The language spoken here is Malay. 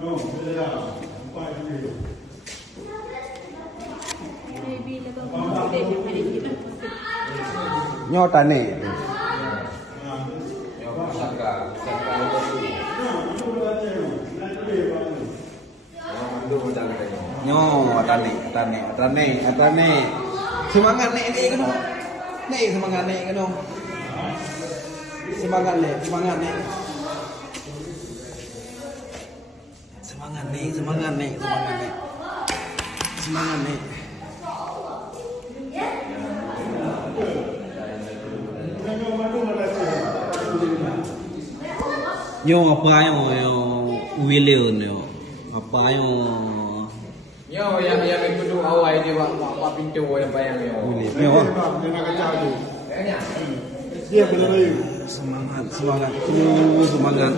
Nyo tani. Nyo tani. Semangat nih ini kan. Nih semangat nih kan. Semangat nih. Nyo apa yang William nyo? Apa yang Yo yang itu awal dia buat pintu yang bayang yo. William? Nyo. Kayaknya. Semangat.